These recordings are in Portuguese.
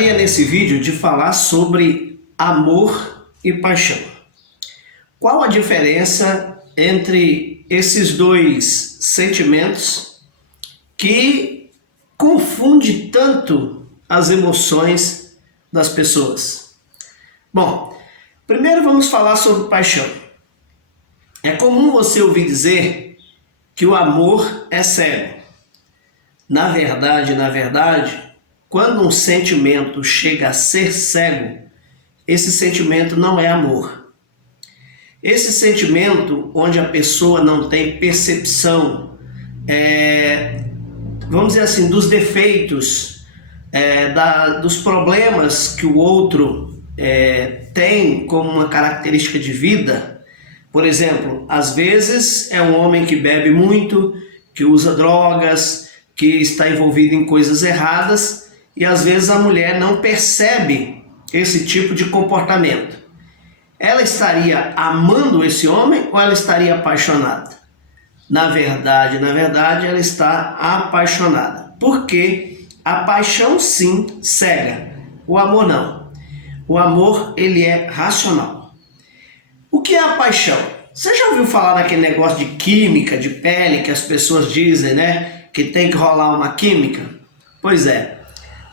gostaria nesse vídeo de falar sobre amor e paixão. Qual a diferença entre esses dois sentimentos que confunde tanto as emoções das pessoas? Bom, primeiro vamos falar sobre paixão. É comum você ouvir dizer que o amor é cego. Na verdade, quando um sentimento chega a ser cego, esse sentimento não é amor. Esse sentimento onde a pessoa não tem percepção, vamos dizer assim, dos defeitos, dos problemas que o outro tem como uma característica de vida. Por exemplo, às vezes é um homem que bebe muito, que usa drogas, que está envolvido em coisas erradas, e às vezes a mulher não percebe esse tipo de comportamento. Ela estaria amando esse homem ou ela estaria apaixonada? Na verdade, ela está apaixonada. Porque a paixão sim cega, o amor não. O amor, ele é racional. O que é a paixão? Você já ouviu falar daquele negócio de química, de pele, que as pessoas dizem, né? Que tem que rolar uma química? Pois é,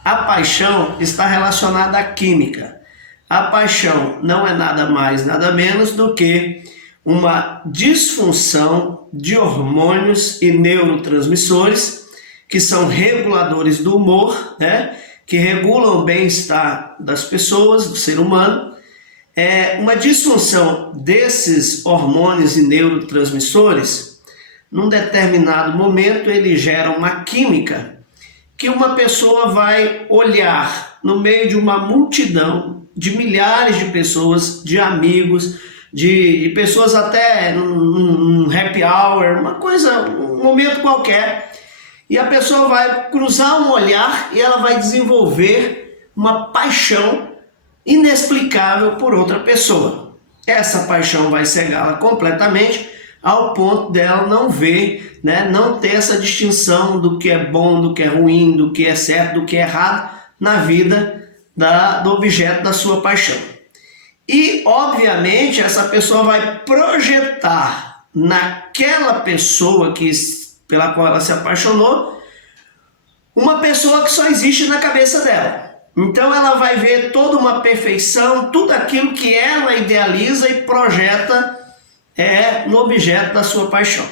a paixão está relacionada à química. A paixão não é nada mais, nada menos do que uma disfunção de hormônios e neurotransmissores que são reguladores do humor, né? Que regulam o bem-estar das pessoas, do ser humano. Uma disfunção desses hormônios e neurotransmissores, num determinado momento, ele gera uma química que uma pessoa vai olhar no meio de uma multidão de milhares de pessoas, de amigos, de pessoas até num happy hour, um momento qualquer, e a pessoa vai cruzar um olhar e ela vai desenvolver uma paixão inexplicável por outra pessoa. Essa paixão vai cegá-la completamente, ao ponto dela não ver, né, não ter essa distinção do que é bom, do que é ruim, do que é certo, do que é errado na vida do objeto da sua paixão. E, obviamente, essa pessoa vai projetar naquela pessoa pela qual ela se apaixonou, uma pessoa que só existe na cabeça dela. Então ela vai ver toda uma perfeição, tudo aquilo que ela idealiza e projeta no objeto da sua paixão.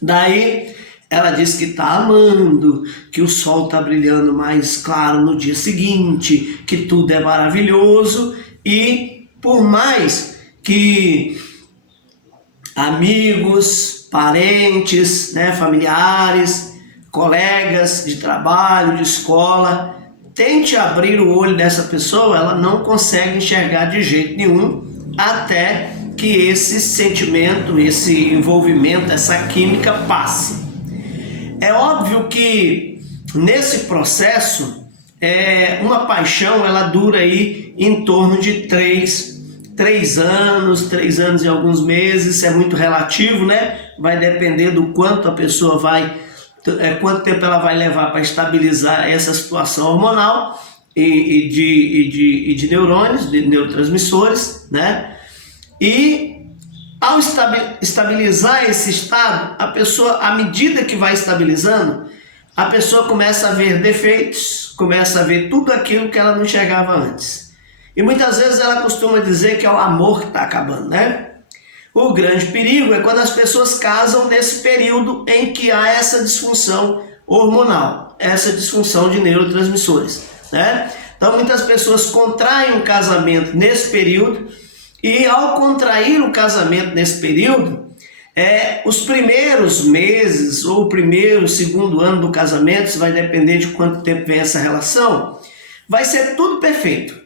Daí ela diz que está amando, que o sol está brilhando mais claro no dia seguinte, que tudo é maravilhoso, e por mais que amigos, parentes, né, familiares, colegas de trabalho, de escola, tente abrir o olho dessa pessoa, ela não consegue enxergar de jeito nenhum, até que esse sentimento, esse envolvimento, essa química passe. É óbvio que nesse processo, uma paixão, ela dura aí em torno de 3 anos e alguns meses. É muito relativo, né? Vai depender do quanto a pessoa quanto tempo ela vai levar para estabilizar essa situação hormonal e de neurônios, de neurotransmissores, né? E ao estabilizar esse estado, a pessoa, à medida que vai estabilizando, a pessoa começa a ver defeitos, começa a ver tudo aquilo que ela não enxergava antes. E muitas vezes ela costuma dizer que é o amor que está acabando, né? O grande perigo é quando as pessoas casam nesse período em que há essa disfunção hormonal, essa disfunção de neurotransmissores, né? Então muitas pessoas contraem um casamento nesse período, e ao contrair o casamento nesse período, os primeiros meses ou o primeiro, segundo ano do casamento, isso vai depender de quanto tempo vem essa relação, vai ser tudo perfeito.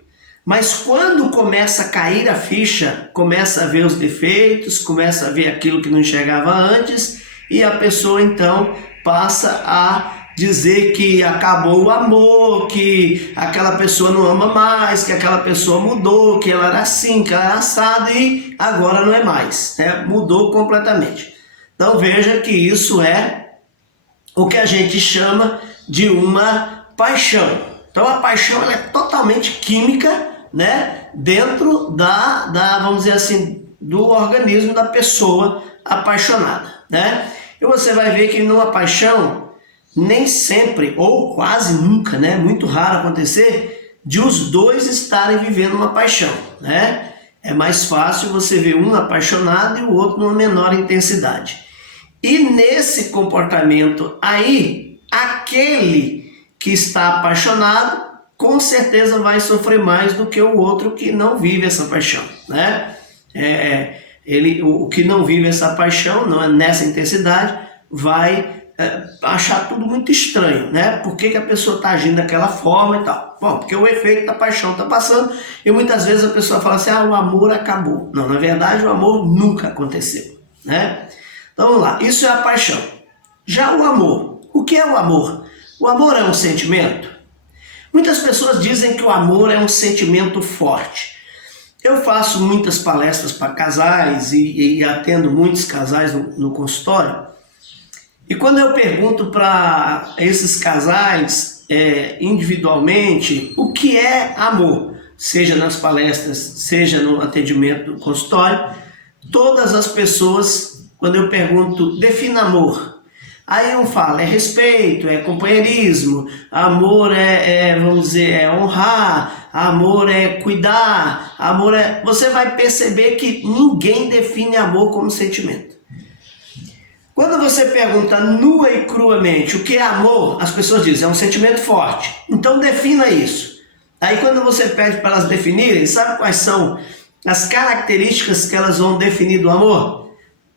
Mas quando começa a cair a ficha, começa a ver os defeitos, começa a ver aquilo que não enxergava antes, e a pessoa então passa a dizer que acabou o amor, que aquela pessoa não ama mais, que aquela pessoa mudou, que ela era assim, que ela era assada, e agora não é mais, né? Mudou completamente. Então veja que isso é o que a gente chama de uma paixão. Então a paixão ela é totalmente química, né, dentro vamos dizer assim, do organismo da pessoa apaixonada, né? E você vai ver que numa paixão, nem sempre, ou quase nunca, né, muito raro acontecer, de os dois estarem vivendo uma paixão, né? É mais fácil você ver um apaixonado e o outro numa menor intensidade. E nesse comportamento aí, aquele que está apaixonado, com certeza vai sofrer mais do que o outro que não vive essa paixão, né? O que não vive essa paixão, não é nessa intensidade, vai achar tudo muito estranho, né? Por que a pessoa está agindo daquela forma e tal? Bom, porque o efeito da paixão está passando e muitas vezes a pessoa fala assim, o amor acabou. Não, na verdade o amor nunca aconteceu, né? Então vamos lá, isso é a paixão. Já o amor, o que é o amor? O amor é um sentimento? Muitas pessoas dizem que o amor é um sentimento forte. Eu faço muitas palestras para casais e atendo muitos casais no consultório. E quando eu pergunto para esses casais individualmente o que é amor, seja nas palestras, seja no atendimento do consultório, todas as pessoas, quando eu pergunto, defina amor. Aí um fala, é respeito, é companheirismo, amor vamos dizer, é honrar, amor é cuidar, amor é... Você vai perceber que ninguém define amor como sentimento. Quando você pergunta nua e cruamente o que é amor, as pessoas dizem, é um sentimento forte. Então defina isso. Aí quando você pede para elas definirem, sabe quais são as características que elas vão definir do amor?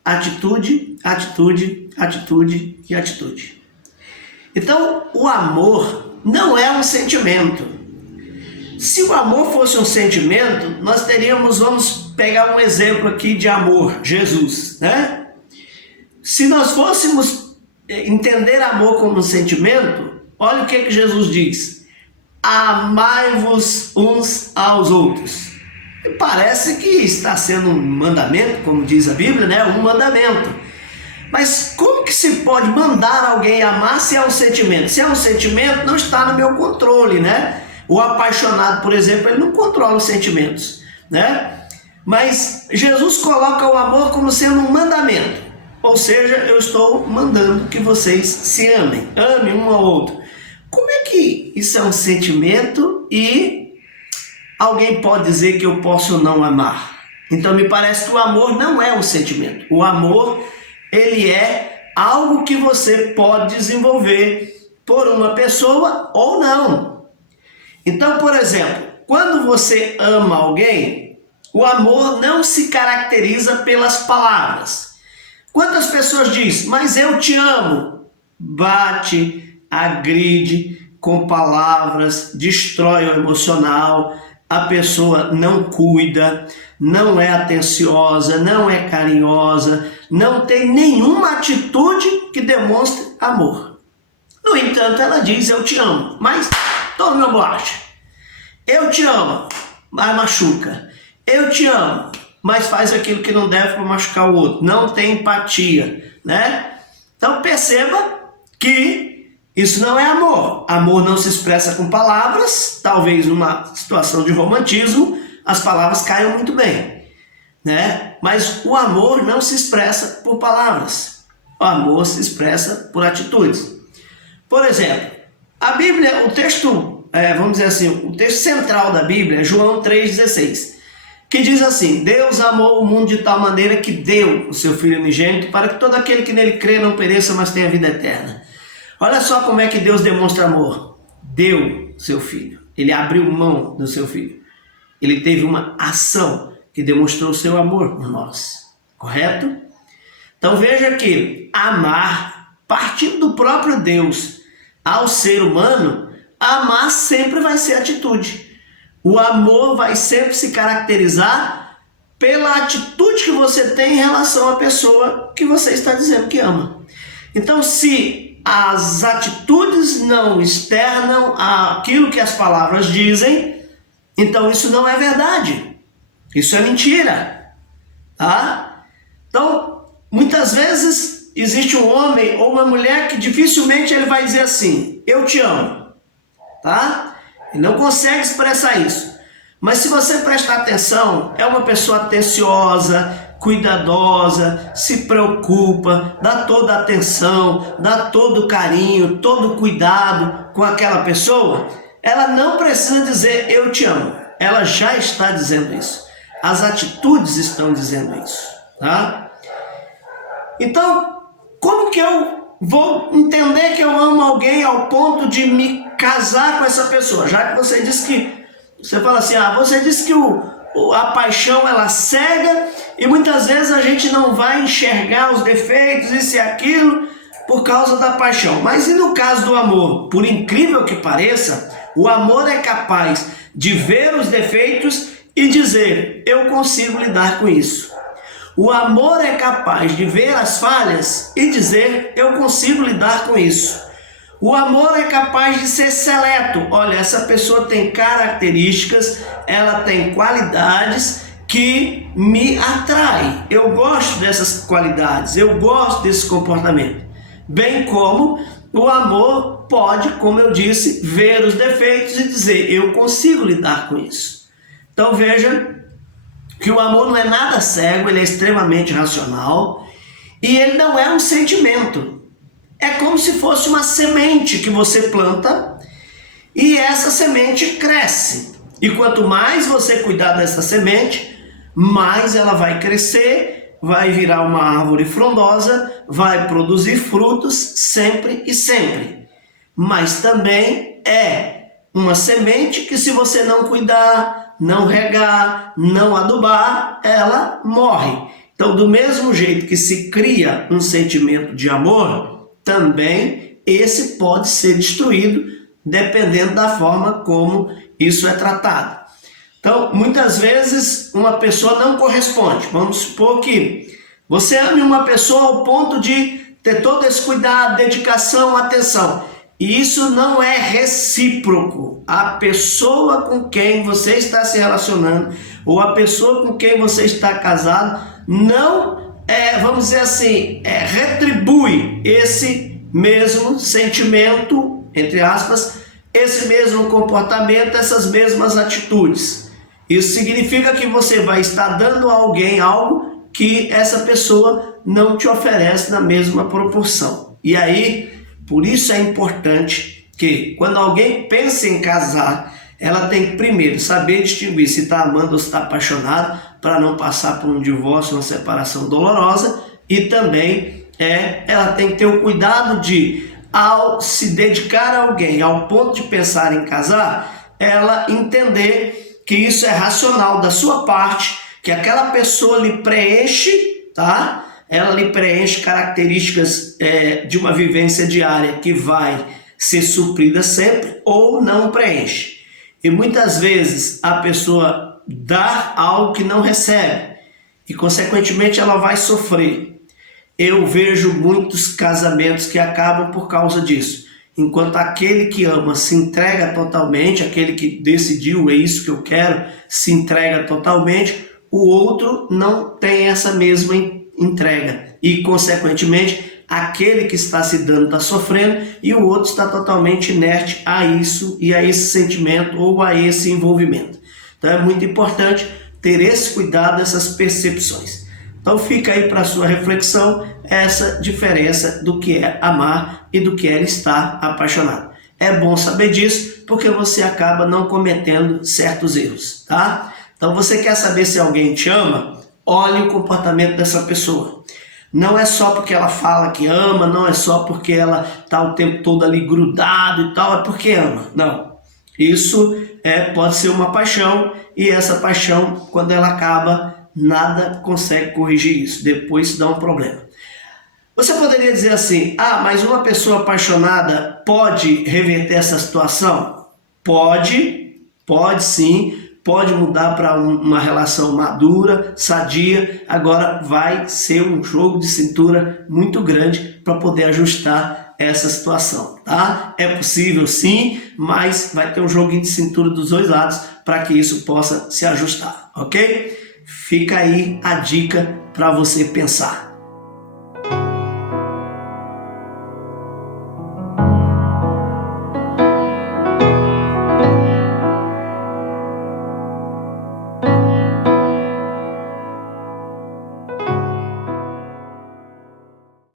Atitude, atitude, atitude e atitude. Então, o amor não é um sentimento. Se o amor fosse um sentimento, nós teríamos, vamos pegar um exemplo aqui de amor, Jesus, né? Se nós fôssemos entender amor como um sentimento, olha o que Jesus diz: amai-vos uns aos outros. Parece que está sendo um mandamento, como diz a Bíblia, né? Um mandamento. Mas como que se pode mandar alguém amar se é um sentimento? Se é um sentimento, não está no meu controle, né? O apaixonado, por exemplo, ele não controla os sentimentos, né? Mas Jesus coloca o amor como sendo um mandamento. Ou seja, eu estou mandando que vocês se amem. Amem um ao outro. Como é que isso é um sentimento e alguém pode dizer que eu posso não amar? Então me parece que o amor não é um sentimento. O amor, ele é algo que você pode desenvolver por uma pessoa ou não. Então, por exemplo, quando você ama alguém, o amor não se caracteriza pelas palavras. Quantas pessoas dizem, mas eu te amo? Bate, agride com palavras, destrói o emocional, a pessoa não cuida, não é atenciosa, não é carinhosa, não tem nenhuma atitude que demonstre amor. No entanto, ela diz, eu te amo, mas tome uma bolacha. Eu te amo, mas machuca. Eu te amo, mas faz aquilo que não deve para machucar o outro. Não tem empatia, né? Então perceba que isso não é amor. Amor não se expressa com palavras. Talvez numa situação de romantismo as palavras caiam muito bem, né? Mas o amor não se expressa por palavras. O amor se expressa por atitudes. Por exemplo, a Bíblia, o texto, vamos dizer assim, o texto central da Bíblia é João 3,16. Que diz assim, Deus amou o mundo de tal maneira que deu o seu Filho unigênito para que todo aquele que nele crê não pereça, mas tenha vida eterna. Olha só como é que Deus demonstra amor. Deu seu Filho. Ele abriu mão do seu Filho. Ele teve uma ação que demonstrou o seu amor por nós. Correto? Então veja que amar, partindo do próprio Deus ao ser humano, amar sempre vai ser atitude. O amor vai sempre se caracterizar pela atitude que você tem em relação à pessoa que você está dizendo que ama. Então, se as atitudes não externam aquilo que as palavras dizem, então isso não é verdade. Isso é mentira. Tá? Então, muitas vezes existe um homem ou uma mulher que dificilmente ele vai dizer assim, eu te amo. Tá? Ele não consegue expressar isso. Mas se você prestar atenção, é uma pessoa atenciosa, cuidadosa, se preocupa, dá toda a atenção, dá todo o carinho, todo o cuidado com aquela pessoa. Ela não precisa dizer eu te amo. Ela já está dizendo isso. As atitudes estão dizendo isso, tá? Então, como que eu vou entender que eu amo alguém ao ponto de me casar com essa pessoa? Já que você disse que, você fala assim, você disse que a paixão ela cega e muitas vezes a gente não vai enxergar os defeitos, isso e aquilo, por causa da paixão. Mas e no caso do amor? Por incrível que pareça, o amor é capaz de ver os defeitos e dizer, eu consigo lidar com isso. O amor é capaz de ver as falhas e dizer, eu consigo lidar com isso. O amor é capaz de ser seleto. Olha, essa pessoa tem características, ela tem qualidades que me atraem. Eu gosto dessas qualidades, eu gosto desse comportamento. Bem como o amor pode, como eu disse, ver os defeitos e dizer, eu consigo lidar com isso. Então veja que o amor não é nada cego, ele é extremamente racional e ele não é um sentimento. É como se fosse uma semente que você planta e essa semente cresce. E quanto mais você cuidar dessa semente, mais ela vai crescer, vai virar uma árvore frondosa, vai produzir frutos sempre e sempre. Mas também é uma semente que se você não cuidar, não regar, não adubar, ela morre. Então, do mesmo jeito que se cria um sentimento de amor, também esse pode ser destruído dependendo da forma como isso é tratado. Então, muitas vezes uma pessoa não corresponde. Vamos supor que você ame uma pessoa ao ponto de ter todo esse cuidado, dedicação, atenção. E isso não é recíproco. A pessoa com quem você está se relacionando ou a pessoa com quem você está casado não, vamos dizer assim, retribui esse mesmo sentimento, entre aspas, esse mesmo comportamento, essas mesmas atitudes. Isso significa que você vai estar dando a alguém algo que essa pessoa não te oferece na mesma proporção. E aí, por isso é importante que quando alguém pensa em casar, ela tem que primeiro saber distinguir se está amando ou se está apaixonado, para não passar por um divórcio, uma separação dolorosa, e também ela tem que ter o cuidado de, ao se dedicar a alguém, ao ponto de pensar em casar, ela entender que isso é racional da sua parte, que aquela pessoa lhe preenche, tá? Ela lhe preenche características de uma vivência diária que vai ser suprida sempre ou não preenche. E muitas vezes a pessoa dá algo que não recebe e consequentemente ela vai sofrer. Eu vejo muitos casamentos que acabam por causa disso. Enquanto aquele que ama se entrega totalmente, aquele que decidiu, é isso que eu quero, se entrega totalmente, o outro não tem essa mesma entrega e, consequentemente, aquele que está se dando está sofrendo e o outro está totalmente inerte a isso e a esse sentimento ou a esse envolvimento. Então é muito importante ter esse cuidado, essas percepções. Então fica aí para a sua reflexão essa diferença do que é amar e do que é estar apaixonado. É bom saber disso porque você acaba não cometendo certos erros, tá? Então você quer saber se alguém te ama? Olhe o comportamento dessa pessoa. Não é só porque ela fala que ama, não é só porque ela está o tempo todo ali grudado e tal, é porque ama. Não. Isso pode ser uma paixão e essa paixão, quando ela acaba, nada consegue corrigir isso. Depois dá um problema. Você poderia dizer assim, mas uma pessoa apaixonada pode reverter essa situação? Pode sim. Pode mudar para uma relação madura, sadia. Agora vai ser um jogo de cintura muito grande para poder ajustar essa situação, tá? É possível sim, mas vai ter um joguinho de cintura dos dois lados para que isso possa se ajustar, ok? Fica aí a dica para você pensar.